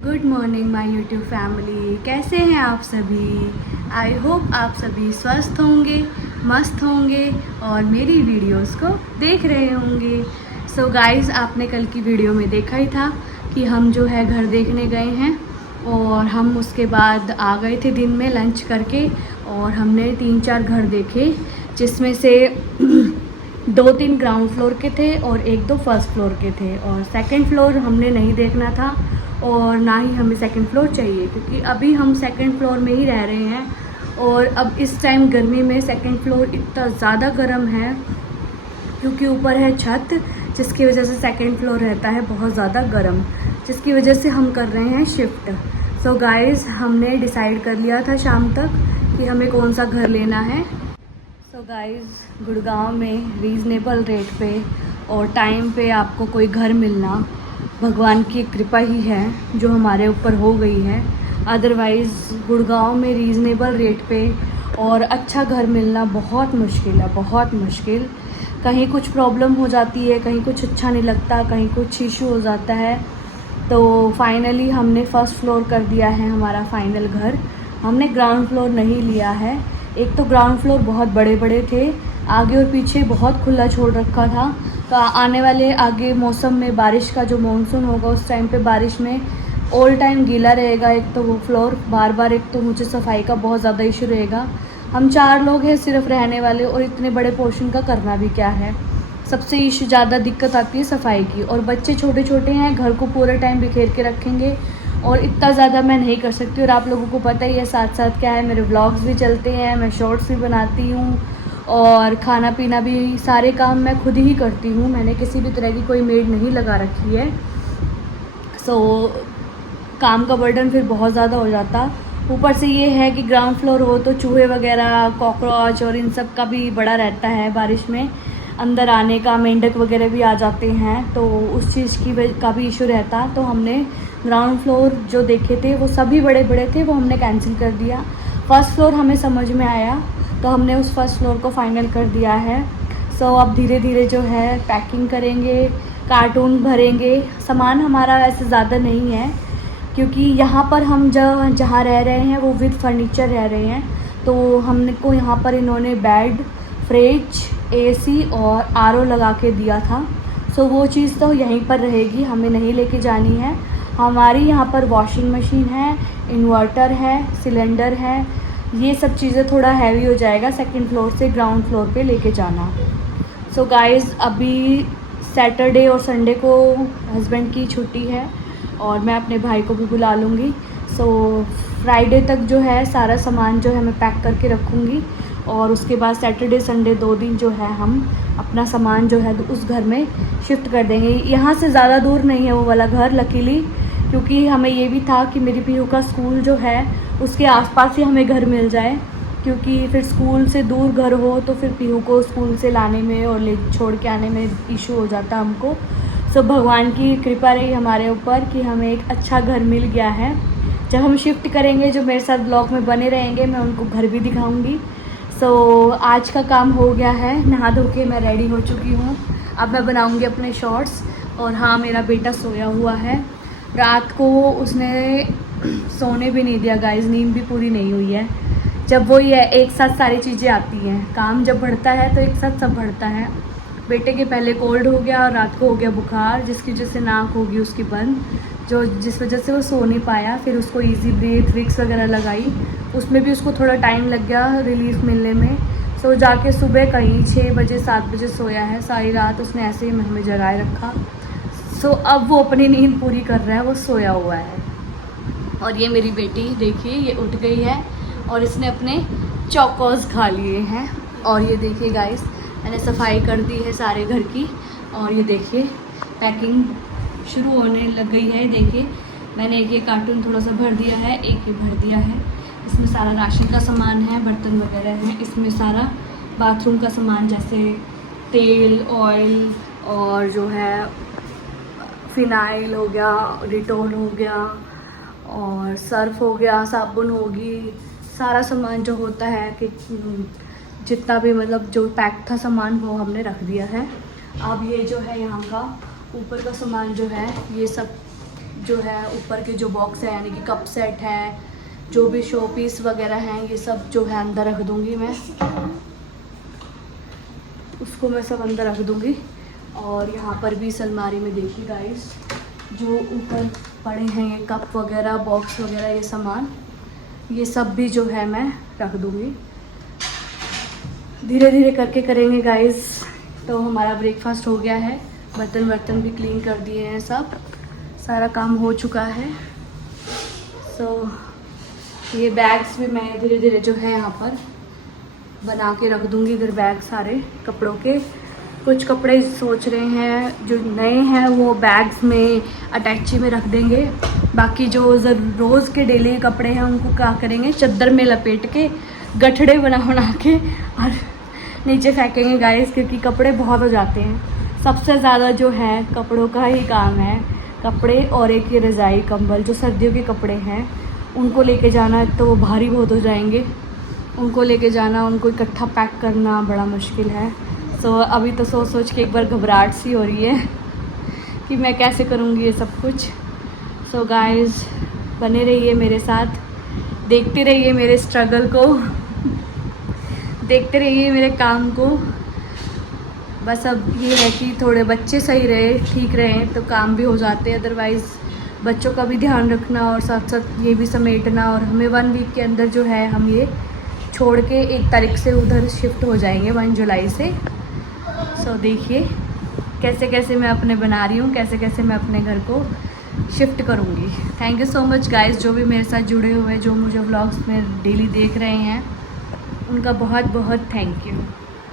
Good morning my YouTube family, कैसे हैं आप सभी। आई होप आप सभी स्वस्थ होंगे, मस्त होंगे और मेरी वीडियोस को देख रहे होंगे। सो गाइस, आपने कल की वीडियो में देखा ही था कि हम जो है घर देखने गए हैं और हम उसके बाद आ गए थे दिन में लंच करके और हमने 3-4 घर देखे, जिसमें से 2-3 ग्राउंड फ्लोर के थे और 1-2 फर्स्ट फ्लोर के थे। और सेकंड फ्लोर हमने नहीं देखना था और ना ही हमें सेकंड फ्लोर चाहिए, क्योंकि अभी हम सेकंड फ्लोर में ही रह रहे हैं। और अब इस टाइम गर्मी में सेकंड फ्लोर इतना ज़्यादा गर्म है क्योंकि ऊपर है छत, जिसकी वजह से सेकंड फ्लोर रहता है बहुत ज़्यादा गर्म, जिसकी वजह से हम कर रहे हैं शिफ्ट। सो गाइस, हमने डिसाइड कर लिया था शाम तक कि हमें कौन सा घर लेना है। सो गाइस, गुड़गांव में रीज़नेबल रेट पे और टाइम पे आपको कोई घर मिलना भगवान की कृपा ही है जो हमारे ऊपर हो गई है। अदरवाइज़ गुड़गांव में रीज़नेबल रेट पे और अच्छा घर मिलना बहुत मुश्किल है, बहुत मुश्किल। कहीं कुछ प्रॉब्लम हो जाती है, कहीं कुछ अच्छा नहीं लगता, कहीं कुछ इशू हो जाता है। तो फाइनली हमने फर्स्ट फ्लोर कर दिया है हमारा फाइनल घर। हमने ग्राउंड फ्लोर नहीं लिया है। एक तो ग्राउंड फ्लोर बहुत बड़े बड़े थे, आगे और पीछे बहुत खुला छोड़ रखा था। तो आने वाले आगे मौसम में बारिश का जो मानसून होगा उस टाइम पे बारिश में ऑल टाइम गीला रहेगा। एक तो वो फ्लोर बार बार, एक तो मुझे सफाई का बहुत ज़्यादा इशू रहेगा। हम 4 लोग हैं सिर्फ रहने वाले और इतने बड़े पोर्शन का करना भी क्या है। सबसे इशू ज़्यादा दिक्कत आती है सफाई की, और बच्चे छोटे छोटे हैं, घर को पूरे टाइम बिखेर के रखेंगे और इतना ज़्यादा मैं नहीं कर सकती। और आप लोगों को पता ही है, साथ साथ क्या है, मेरे व्लॉग्स भी चलते हैं, मैं शॉर्ट्स भी बनाती हूँ और खाना पीना भी, सारे काम मैं खुद ही करती हूँ। मैंने किसी भी तरह की कोई मेड नहीं लगा रखी है। सो काम का बर्डन फिर बहुत ज़्यादा हो जाता। ऊपर से ये है कि ग्राउंड फ्लोर हो तो चूहे वगैरह, कॉकरोच और इन सब का भी बड़ा रहता है, बारिश में अंदर आने का, मेंढक वगैरह भी आ जाते हैं, तो उस चीज़ का भी इशू रहता। तो हमने ग्राउंड फ्लोर जो देखे थे वो सभी बड़े बड़े थे, वो हमने कैंसिल कर दिया। फर्स्ट फ्लोर हमें समझ में आया तो हमने उस फर्स्ट फ्लोर को फाइनल कर दिया है। सो अब धीरे धीरे जो है पैकिंग करेंगे, कार्टून भरेंगे। सामान हमारा वैसे ज़्यादा नहीं है क्योंकि यहाँ पर हम जहाँ रह रहे हैं वो विद फर्नीचर रह रहे हैं। तो हमने को यहाँ पर इन्होंने बेड, फ्रिज, एसी और आरओ लगा के दिया था। सो वो चीज़ तो यहीं पर रहेगी, हमें नहीं लेके जानी है। हमारी यहाँ पर वॉशिंग मशीन है, इन्वर्टर है, सिलेंडर है। ये सब चीज़ें थोड़ा हैवी हो जाएगा सेकंड फ्लोर से ग्राउंड फ्लोर पे लेके जाना। सो गाइज़, अभी सैटरडे और संडे को हस्बैंड की छुट्टी है और मैं अपने भाई को भी बुला लूँगी। सो फ्राइडे तक जो है सारा सामान जो है मैं पैक करके रखूँगी और उसके बाद सैटरडे संडे 2 दिन जो है हम अपना सामान जो है उस घर में शिफ्ट कर देंगे। यहाँ से ज़्यादा दूर नहीं है वो वाला घर, लकीली, क्योंकि हमें ये भी था कि मेरी पीहू का स्कूल जो है उसके आसपास ही हमें घर मिल जाए, क्योंकि फिर स्कूल से दूर घर हो तो फिर पीहू को स्कूल से लाने में और ले छोड़ के आने में इशू हो जाता हमको। सो भगवान की कृपा रही हमारे ऊपर कि हमें एक अच्छा घर मिल गया है। जब हम शिफ्ट करेंगे, जो मेरे साथ ब्लॉग में बने रहेंगे, मैं उनको घर भी दिखाऊंगी। सो आज का काम हो गया है, नहा धो के मैं रेडी हो चुकी हूँ। अब मैं बनाऊंगी अपने शॉर्ट्स। और हाँ, मेरा बेटा सोया हुआ है, रात को उसने सोने भी नहीं दिया गाइस, नींद भी पूरी नहीं हुई है। जब वो ये एक साथ सारी चीज़ें आती हैं, काम जब बढ़ता है तो एक साथ सब बढ़ता है। बेटे के पहले कोल्ड हो गया और रात को हो गया बुखार, जिसकी वजह से नाक होगी उसकी बंद, जिस वजह से वो सो नहीं पाया। फिर उसको इजी ब्रीथ विक्स वगैरह लगाई, उसमें भी उसको थोड़ा टाइम लग गया रिलीफ मिलने में। सो जाके सुबह कहीं 6 बजे 7 बजे सोया है। सारी रात उसने ऐसे ही हमें जगाए रखा। सो अब वो अपनी नींद पूरी कर रहा है, वो सोया हुआ है। और ये मेरी बेटी देखिए, ये उठ गई है और इसने अपने चौकोस खा लिए हैं। और ये देखिए गाइस, मैंने सफाई कर दी है सारे घर की और ये देखिए पैकिंग शुरू होने लग गई है। देखिए, मैंने एक ये कार्टून थोड़ा सा भर दिया है, एक ये भर दिया है। इसमें सारा राशन का सामान है, बर्तन वगैरह है। इसमें सारा बाथरूम का सामान जैसे तेल, ऑयल और जो है फिनाइल हो गया, डिटॉल हो गया और सर्फ हो गया, साबुन होगी, सारा सामान जो होता है कि जितना भी मतलब जो पैक था सामान वो हमने रख दिया है। अब ये जो है यहाँ का ऊपर का सामान जो है ये सब जो है ऊपर के जो बॉक्स है यानी कि कप सेट है, जो भी शो पीस वगैरह हैं, ये सब जो है अंदर रख दूँगी मैं, उसको मैं सब अंदर रख दूँगी। और यहाँ पर भी इस अलमारी में देखिए गाइस, जो ऊपर पड़े हैं ये कप वगैरह, बॉक्स वगैरह, ये सामान, ये सब भी जो है मैं रख दूँगी। धीरे धीरे करके करेंगे गाइस। तो हमारा ब्रेकफास्ट हो गया है, बर्तन भी क्लीन कर दिए हैं, सब सारा काम हो चुका है। ये बैग्स भी मैं धीरे धीरे जो है यहाँ पर बना के रख दूँगी। इधर बैग सारे कपड़ों के, कुछ कपड़े सोच रहे हैं जो नए हैं वो बैग्स में अटैची में रख देंगे, बाकी जो रोज़ के डेली कपड़े हैं उनको क्या करेंगे, चादर में लपेट के गठड़े बना के और नीचे फेंकेंगे गाइस, क्योंकि कपड़े बहुत हो जाते हैं। सबसे ज़्यादा जो है कपड़ों का ही काम है, कपड़े और एक ये रज़ाई कंबल, जो सर्दियों के कपड़े हैं उनको लेके जाना तो वो भारी बहुत हो जाएंगे, उनको लेके जाना, उनको इकट्ठा पैक करना बड़ा मुश्किल है। अभी तो सोच के एक बार घबराहट सी हो रही है कि मैं कैसे करूँगी ये सब कुछ। गाइस बने रहिए मेरे साथ, देखते रहिए मेरे स्ट्रगल को, देखते रहिए मेरे काम को। बस अब ये है कि थोड़े बच्चे सही रहे, ठीक रहे तो काम भी हो जाते, अदरवाइज़ बच्चों का भी ध्यान रखना और साथ साथ ये भी समेटना। और हमें 1 वीक के अंदर जो है हम ये छोड़ के 1 तारीख से उधर शिफ्ट हो जाएंगे, 1 जुलाई से। देखिए कैसे कैसे मैं अपने बना रही हूँ, कैसे कैसे मैं अपने घर को शिफ्ट करूँगी। Thank you so much guys, जो भी मेरे साथ जुड़े हुए, जो मुझे व्लॉग्स में डेली देख रहे हैं, उनका बहुत बहुत थैंक यू।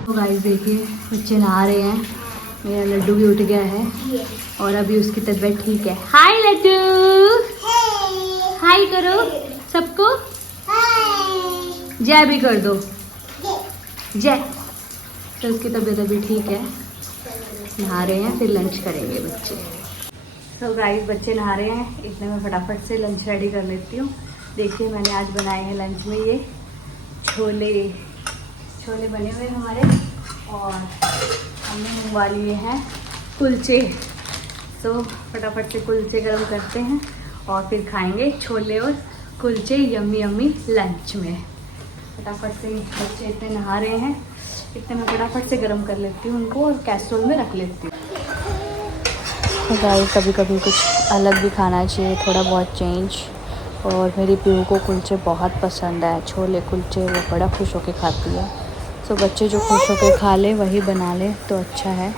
तो गाइस देखिए बच्चे नहा रहे हैं, मेरा लड्डू भी उठ गया है और अभी उसकी तबीयत ठीक है। हाय लड्डू, हाय करो सबको, जय भी कर दो, जय। तो उसकी तबीयत अभी ठीक है, नहा रहे हैं, फिर लंच करेंगे बच्चे। गाइस बच्चे नहा रहे हैं, इतने में फटाफट से लंच रेडी कर लेती हूँ। देखिए मैंने आज बनाए हैं लंच में ये छोले बने हुए हमारे, और हमने मंगवा लिए हैं कुलचे। फटाफट से कुलचे गरम करते हैं और फिर खाएंगे छोले और कुलचे यम्मी यम्मी लंच में। फटाफट से बच्चे इतने नहा रहे हैं, इतने मैं फटाफट से गरम कर लेती हूँ उनको और कैसरोल में रख लेती हूँ। तो गाइस कभी कभी कुछ अलग भी खाना चाहिए, थोड़ा बहुत चेंज। और मेरी पीहू को कुलचे बहुत पसंद है, छोले कुलचे वो बड़ा खुश होकर खाती है। बच्चे जो खुश होकर खा ले वही बना ले तो अच्छा है,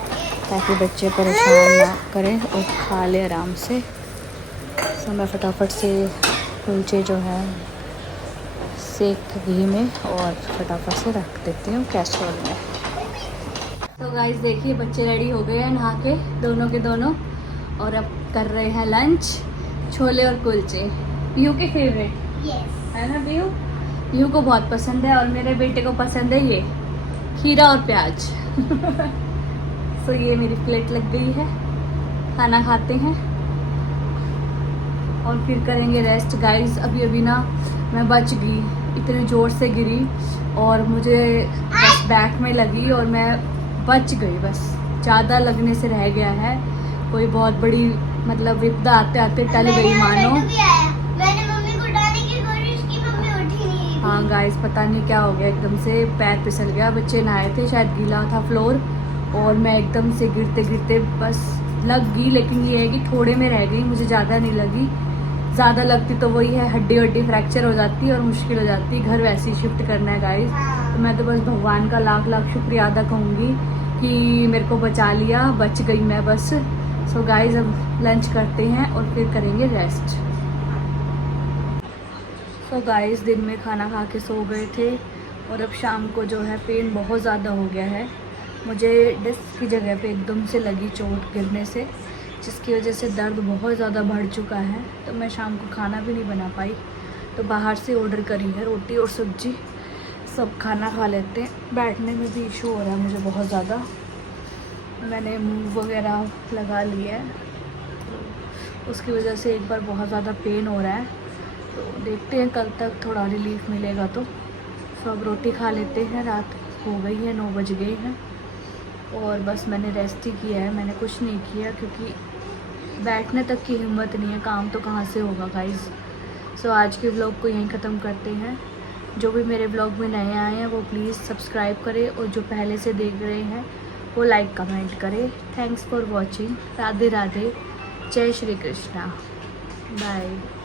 ताकि बच्चे परेशान ना करें और खा ले आराम से। मैं फटाफट से कुलचे जो है सेक घी में और फटाफट से रख देती हूँ कैसरोल में। तो गाइस देखिए बच्चे रेडी हो गए हैं नहा के, दोनों के दोनों, और अब कर रहे हैं लंच, छोले और कुलचे। पीहू के फेवरेट है ना, पीहू को बहुत पसंद है, और मेरे बेटे को पसंद है ये खीरा और प्याज। ये मेरी प्लेट लग गई है, खाना खाते हैं और फिर करेंगे रेस्ट। गाइस अभी ना मैं बच गई, इतने ज़ोर से गिरी और मुझे बस बैक में लगी और मैं बच गई, बस ज़्यादा लगने से रह गया है। कोई बहुत बड़ी मतलब विपदा आते आते टल गई मानो। मैंने मम्मी को उठाने की कोशिश की, मम्मी उठी नहीं। हाँ गाइस पता नहीं क्या हो गया, एकदम से पैर फिसल गया। बच्चे नहाए थे, शायद गीला था फ्लोर, और मैं एकदम से गिरते गिरते बस लग गई। लेकिन ये है कि थोड़े में रह गई, मुझे ज़्यादा नहीं लगी। ज़्यादा लगती तो वही है हड्डी फ्रैक्चर हो जाती और मुश्किल हो जाती। घर वैसे ही शिफ्ट करना है गाइस, तो मैं तो बस भगवान का लाख लाख शुक्रिया अदा कहूँगी कि मेरे को बचा लिया, बच गई मैं बस। गाइस अब लंच करते हैं और फिर करेंगे रेस्ट। गाइस दिन में खाना खा के सो गए थे और अब शाम को जो है पेन बहुत ज़्यादा हो गया है। मुझे डिस्क की जगह पे एकदम से लगी चोट गिरने से, जिसकी वजह से दर्द बहुत ज़्यादा बढ़ चुका है। तो मैं शाम को खाना भी नहीं बना पाई, तो बाहर से ऑर्डर करी है रोटी और सब्जी, सब खाना खा लेते हैं। बैठने में भी इशू हो रहा है मुझे बहुत ज़्यादा, मैंने मूव वगैरह लगा लिया है, तो उसकी वजह से एक बार बहुत ज़्यादा पेन हो रहा है। तो देखते हैं कल तक थोड़ा रिलीफ मिलेगा तो। सब रोटी खा लेते हैं, रात हो गई है, 9 बज गए हैं और बस मैंने रेस्ट ही किया है, मैंने कुछ नहीं किया क्योंकि बैठने तक की हिम्मत नहीं है, काम तो कहाँ से होगा गाइस। सो आज के व्लॉग को यहीं ख़त्म करते हैं। जो भी मेरे व्लॉग में नए आए हैं वो प्लीज़ सब्सक्राइब करें, और जो पहले से देख रहे हैं वो लाइक कमेंट करें। Thanks for watching. Radhe Radhe, जय श्री कृष्णा, बाय।